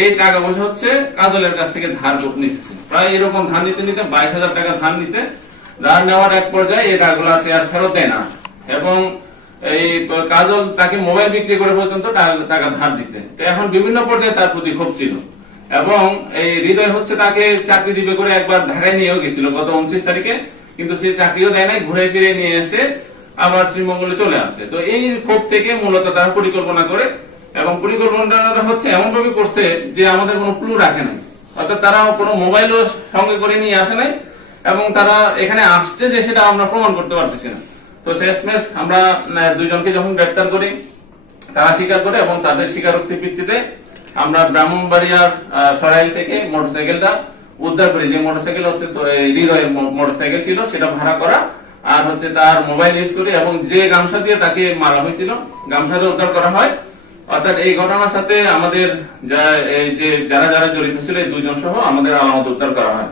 এই টাকা পয়সা হচ্ছে কাজলের কাছ থেকে ধার নিচ্ছে প্রায় এরকম ধার নিতে নিতে বাইশ হাজার টাকা ধার নিছে। ধার নেওয়ার এক পর্যায়ে এই টাকাগুলো সে আর ফেরত দেয় না। এবং এই কাজল তাকে মোবাইল বিক্রি করে পর্যন্ত টাকা ধার দিছে। তো এখন বিভিন্ন পর্যায়ে তার প্রতি ক্ষোভ ছিল। এবং এই হৃদয় হচ্ছে তাকে চাকরি দিবে করে একবার ঢাকায় নিয়েও গেছিল গত উনত্রিশ তারিখে। কিন্তু সে চাকরিও দেয় নাই, ঘুরে ফিরে নিয়ে এসে আবার শ্রীমঙ্গলে চলে আসছে। তো এই ক্ষোভ থেকে মূলত তার পরিকল্পনা করে এবং পরিকল্পনাটা হচ্ছে এমনভাবে করছে যে আমাদের কোনো ক্লু রাখে নাই। অর্থাৎ তারা কোনো মোবাইলও সঙ্গে করে নিয়ে আসে নাই এবং তারা এখানে আসছে যে সেটা আমরা প্রমাণ করতে পারতেছি না। তো শেষমেশ আমরা আহ, দুইজনকে যখন গ্রেপ্তার করি তারা স্বীকার করে এবং তাদের স্বীকারোক্তির ভিত্তিতে আমরা ব্রাহ্মণবাড়িয়ার সরাইল থেকে মোটরসাইকেলটা উদ্ধার করি। যে মোটরসাইকেল হচ্ছে হৃদয়ের মোটরসাইকেল ছিল সেটা ভাড়া করা। আর হচ্ছে তার মোবাইল ইউজ করি এবং যে গামছা দিয়ে তাকে মারা হয়েছিল গামছাটা উদ্ধার করা হয়। অর্থাৎ এই ঘটনার সাথে আমাদের যারা যারা জড়িত ছিল, এই দুইজন সহ আমাদের আলামত উদ্ধার করা হয়।